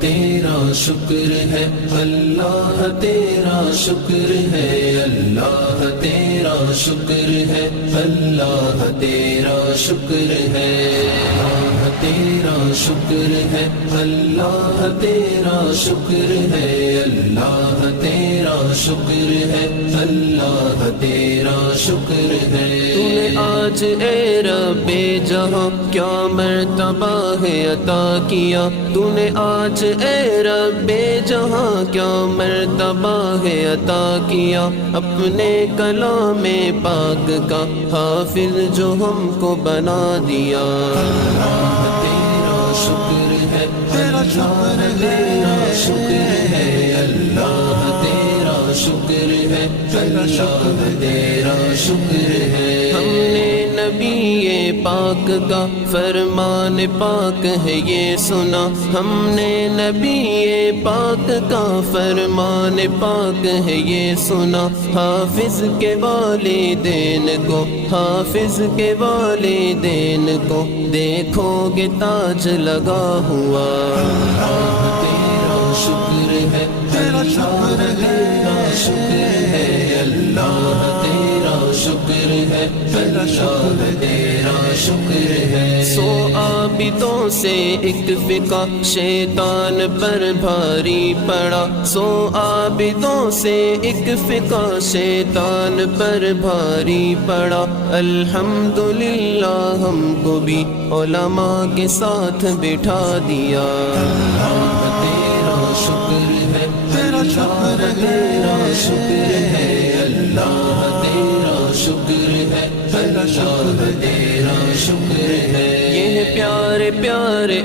تیرا شکر ہے، اللہ تیرا شکر ہے، اللہ تیرا شکر ہے، اللہ تیرا شکر ہے، اللہ تیرا شکر ہے، اللہ تیرا شکر ہے، اللہ تیرا شکر ہے، اللہ تیرا شکر ہے۔ تو نے آج اے رب جہاں کیا مرتبہ ہے عطا کیا، تو نے آج اے رب جہاں کیا مرتبہ ہے عطا کیا، اپنے کلام پاک کا حافظ جو ہم کو بنا دیا۔ اللہ تیرا شکر ہے، اللہ تیرا شکر ہے، اللہ تیرا شکر ہے، اللہ تیرا شکر ہے۔ ہم نے نبی پاک کا فرمان پاک ہے یہ سنا، ہم نے نبی پاک کا فرمان پاک ہے یہ سنا، حافظ کے والدین کو، حافظ کے والدین کو دیکھو گے تاج لگا ہوا۔ اللہ تیرا شکر ہے، اللہ تیرا شکر ہے، اللہ تیرا شکر ہے، اللہ تیرا شکر ہے۔ سو عابدوں سے ایک فقہ شیطان پر بھاری پڑا، سو عابدوں سے ایک فقہ شیطان پر بھاری پڑا، الحمدللہ ہم کو بھی علماء کے ساتھ بٹھا دیا۔ اللہ تیرا شکر ہے، اللہ تیرا شکر ہے، اللہ تیرا شکر ہے، اللہ تیرا شکر ہے۔ یہ پیارے پیارے